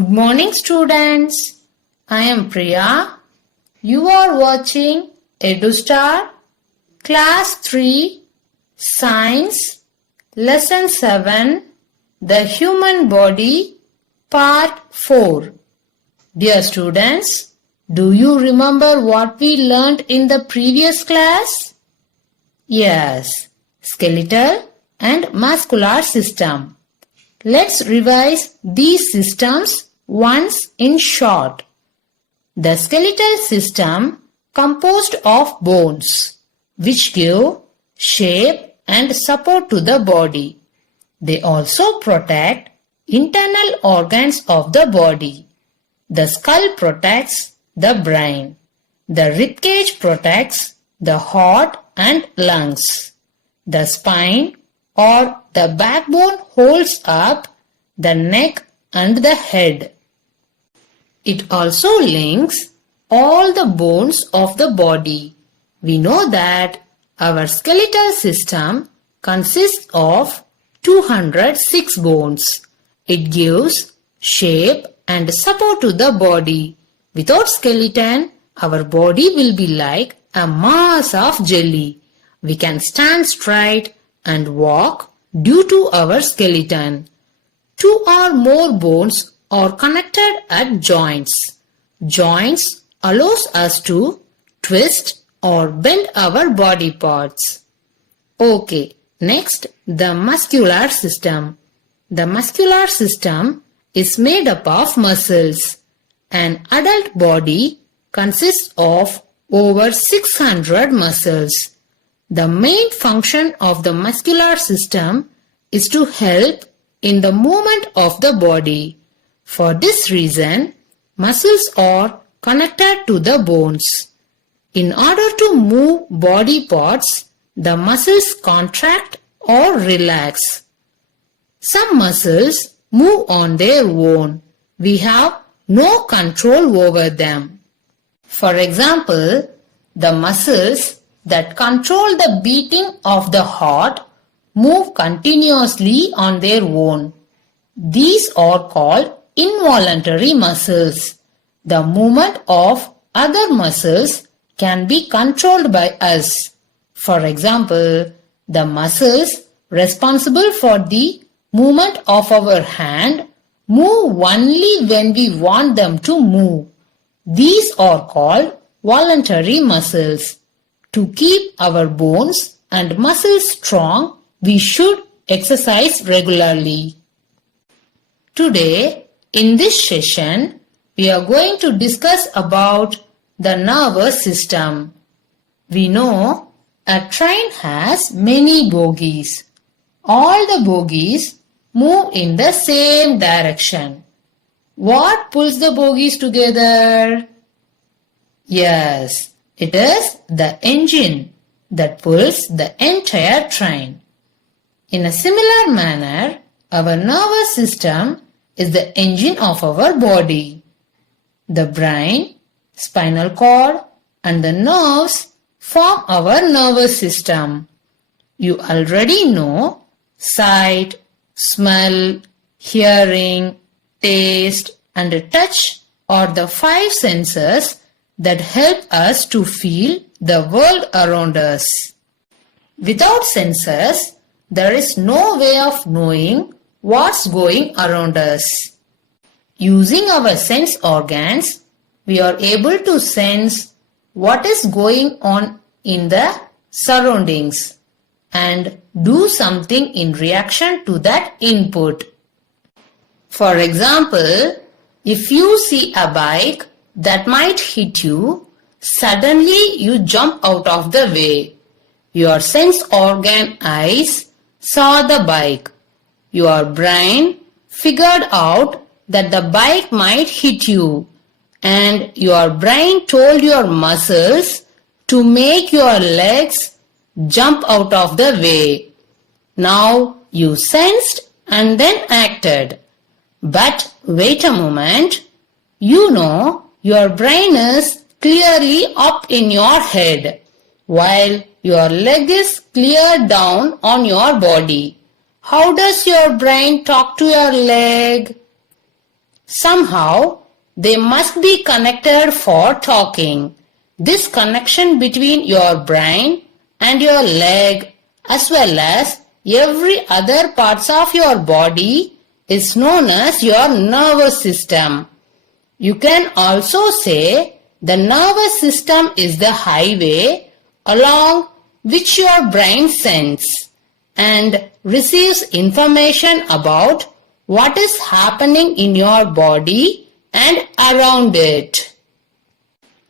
Good morning, students. I am Priya. You are watching EduStar Class 3 Science Lesson 7 The Human Body Part 4. Dear students, do you remember what we learned in the previous class? Yes, skeletal and muscular system. Let's revise these systems once in short. The skeletal system composed of bones, which give shape and support to the body. They also protect internal organs of the body. The skull protects the brain. The ribcage protects the heart and lungs. The spine or the backbone holds up the neck and the head. It also links all the bones of the body. We know that our skeletal system consists of 206 bones. It gives shape and support to the body. Without skeleton, our body will be like a mass of jelly. We can stand straight and walk due to our skeleton. 2 or more bones are connected at joints. Joints allows us to twist or bend our body parts. Okay, next the muscular system. The muscular system is made up of muscles. An adult body consists of over 600 muscles. The main function of the muscular system is to help in the movement of the body. For this reason, muscles are connected to the bones. In order to move body parts, the muscles contract or relax. Some muscles move on their own. We have no control over them. For example, the muscles that control the beating of the heart move continuously on their own. These are called involuntary muscles. The movement of other muscles can be controlled by us. For example, the muscles responsible for the movement of our hand move only when we want them to move. These are called voluntary muscles. To keep our bones and muscles strong, we should exercise regularly. Today, in this session, we are going to discuss about the nervous system. We know a train has many bogies. All the bogies move in the same direction. What pulls the bogies together? Yes, it is the engine that pulls the entire train. In a similar manner, our nervous system is the engine of our body. The brain, spinal cord, and the nerves form our nervous system. You already know sight, smell, hearing, taste, and touch are the 5 senses that help us to feel the world around us. Without senses, there is no way of knowing what's going around us. Using our sense organs, we are able to sense what is going on in the surroundings and do something in reaction to that input. For example, if you see a bike that might hit you, suddenly you jump out of the way. Your sense organ eyes saw the bike. Your brain figured out that the bike might hit you, and your brain told your muscles to make your legs jump out of the way. Now you sensed and then acted. But wait a moment. You know your brain is clearly up in your head, while your leg is clear down on your body. How does your brain talk to your leg? Somehow, they must be connected for talking. This connection between your brain and your leg as well as every other parts of your body is known as your nervous system. You can also say the nervous system is the highway along which your brain sends and receives information about what is happening in your body and around it.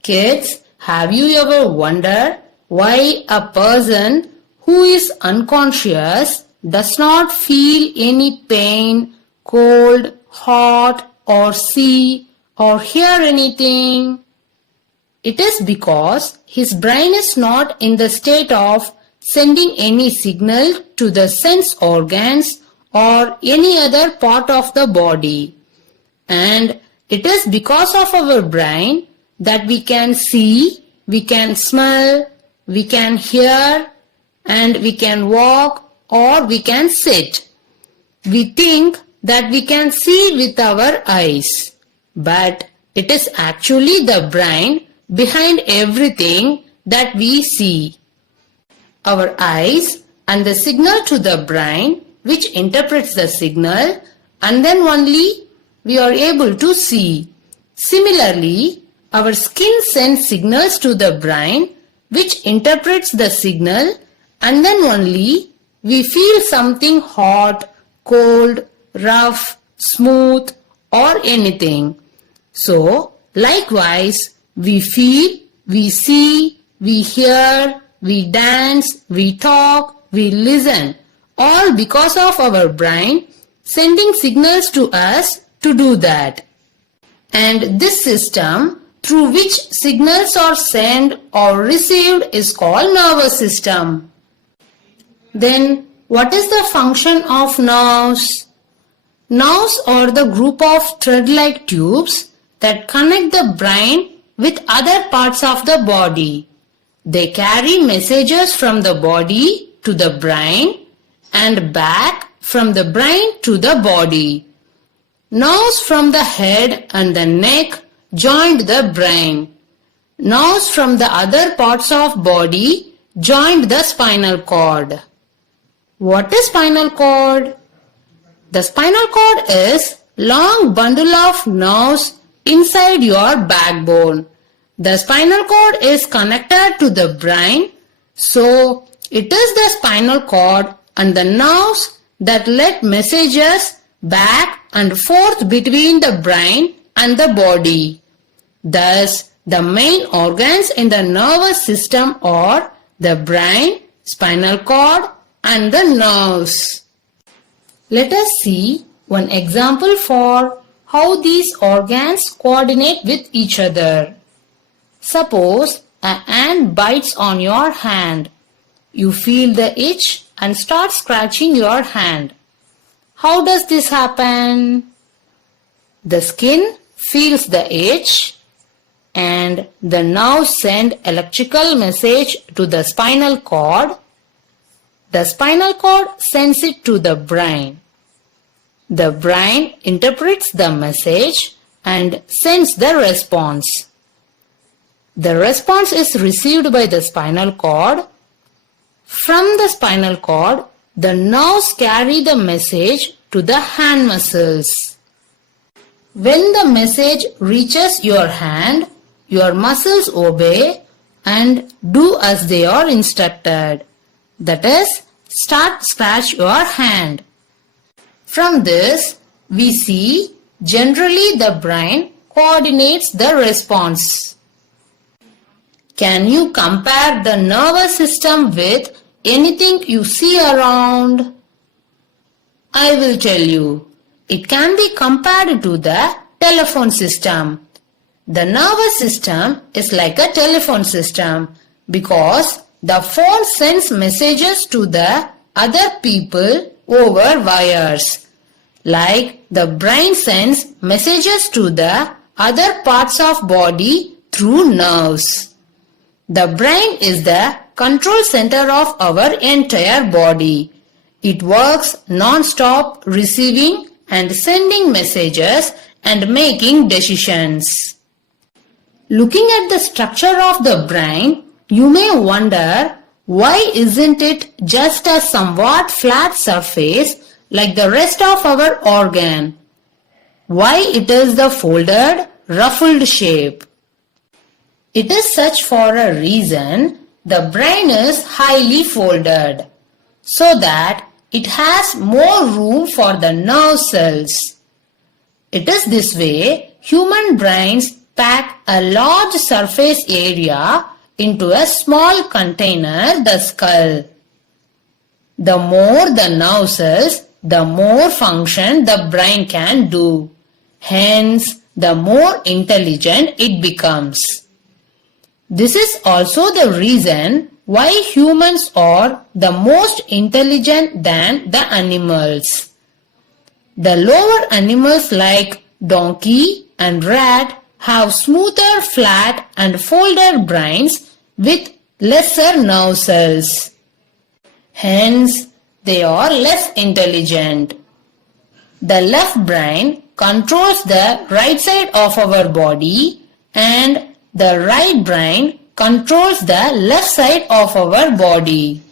Kids, have you ever wondered why a person who is unconscious does not feel any pain, cold, hot, or see or hear anything? It is because his brain is not in the state of sending any signal to the sense organs or any other part of the body. And it is because of our brain that we can see, we can smell, we can hear, and we can walk or we can sit. We think that we can see with our eyes, but it is actually the brain behind everything that we see. Our eyes and the signal to the brain which interprets the signal, and then only we are able to see. Similarly, our skin sends signals to the brain which interprets the signal, and then only we feel something hot, cold, rough, smooth or anything. So, likewise, we feel, we see, we hear, we dance, we talk, we listen, all because of our brain sending signals to us to do that. And this system through which signals are sent or received is called nervous system. Then what is the function of nerves? Nerves are the group of thread-like tubes that connect the brain with other parts of the body. They carry messages from the body to the brain and back from the brain to the body. Nerves from the head and the neck joined the brain. Nerves from the other parts of body joined the spinal cord. What is spinal cord? The spinal cord is long bundle of nerves inside your backbone. The spinal cord is connected to the brain, so it is the spinal cord and the nerves that let messages back and forth between the brain and the body. Thus, the main organs in the nervous system are the brain, spinal cord, and the nerves. Let us see one example for how these organs coordinate with each other. Suppose an ant bites on your hand. You feel the itch and start scratching your hand. How does this happen? The skin feels the itch and the nerves send electrical message to the spinal cord. The spinal cord sends it to the brain. The brain interprets the message and sends the response. The response is received by the spinal cord. From the spinal cord, the nerves carry the message to the hand muscles. When the message reaches your hand, your muscles obey and do as they are instructed. That is, scratch your hand. From this, we see generally the brain coordinates the response. Can you compare the nervous system with anything you see around? I will tell you. It can be compared to the telephone system. The nervous system is like a telephone system because the phone sends messages to the other people over wires. Like the brain sends messages to the other parts of body through nerves. The brain is the control center of our entire body. It works non-stop receiving and sending messages and making decisions. Looking at the structure of the brain, you may wonder, why isn't it just a somewhat flat surface like the rest of our organ? Why it is the folded, ruffled shape? It is such for a reason. The brain is highly folded, so that it has more room for the nerve cells. It is this way human brains pack a large surface area into a small container, the skull. The more the nerve cells, the more function the brain can do. Hence, the more intelligent it becomes. This is also the reason why humans are the most intelligent than the animals. The lower animals like donkey and rat have smoother, flat and folded brains with lesser nerve cells. Hence, they are less intelligent. The left brain controls the right side of our body and the right brain controls the left side of our body.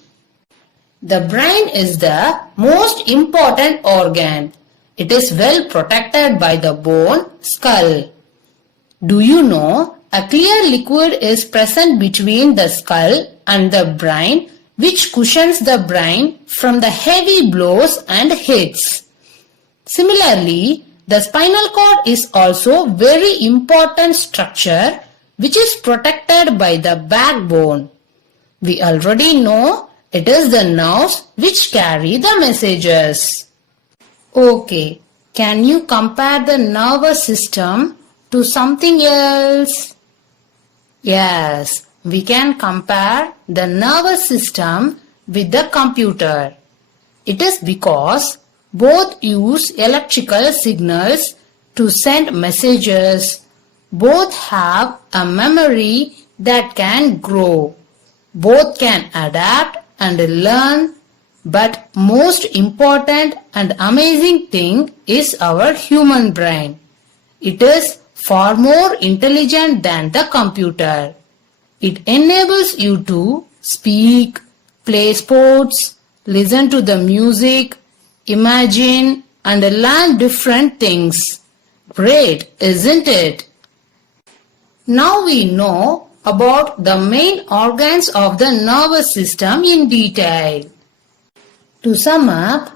The brain is the most important organ. It is well protected by the bone, skull. Do you know a clear liquid is present between the skull and the brain, which cushions the brain from the heavy blows and hits? Similarly, the spinal cord is also very important structure which is protected by the backbone. We already know it is the nerves which carry the messages. Okay, can you compare the nervous system to something else? Yes, we can compare the nervous system with the computer. It is because both use electrical signals to send messages. Both have a memory that can grow. Both can adapt and learn. But most important and amazing thing is our human brain. It is far more intelligent than the computer. It enables you to speak, play sports, listen to the music, imagine and learn different things. Great, isn't it? Now we know about the main organs of the nervous system in detail. To sum up,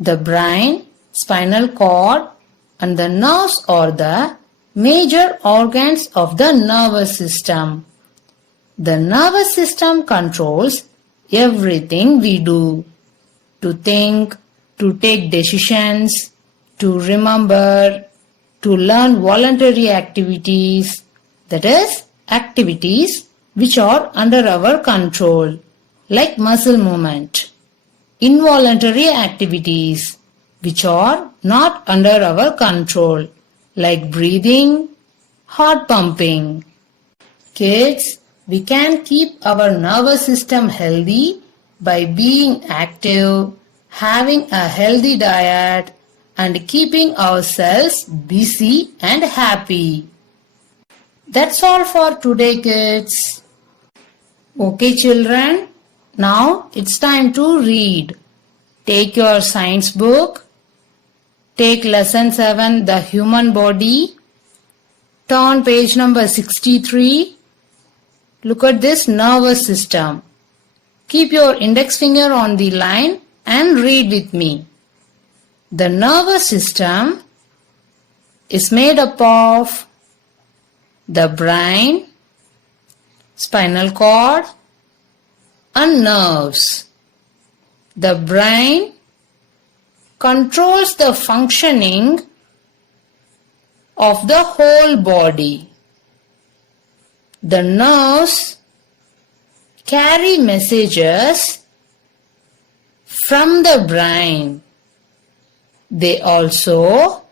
the brain, spinal cord and the nerves are the major organs of the nervous system. The nervous system controls everything we do. To think, to take decisions, to remember, to learn voluntary activities, that is, activities which are under our control, like muscle movement. Involuntary activities which are not under our control, like breathing, heart pumping. Kids, we can keep our nervous system healthy by being active, having a healthy diet, and keeping ourselves busy and happy. That's all for today, kids. Okay, children, now it's time to read. Take your science book. Take lesson 7, the human body. Turn page number 63. Look at this nervous system. Keep your index finger on the line and read with me. The nervous system is made up of the brain, spinal cord and nerves. The brain controls the functioning of the whole body. The nerves carry messages from the brain. They also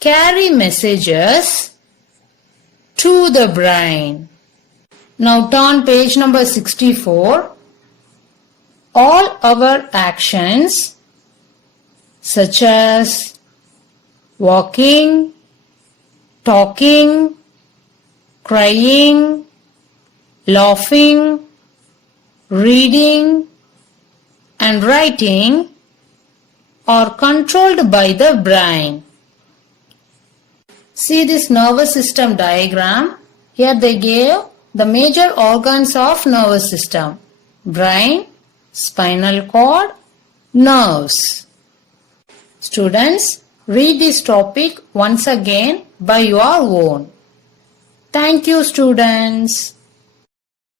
carry messages to the brain. Now turn page number 64. All our actions such as walking, talking, crying, laughing, reading, and writing are controlled by the brain. See this nervous system diagram. Here they gave the major organs of nervous system: brain, spinal cord, nerves. Students, read this topic once again by your own. Thank you, students.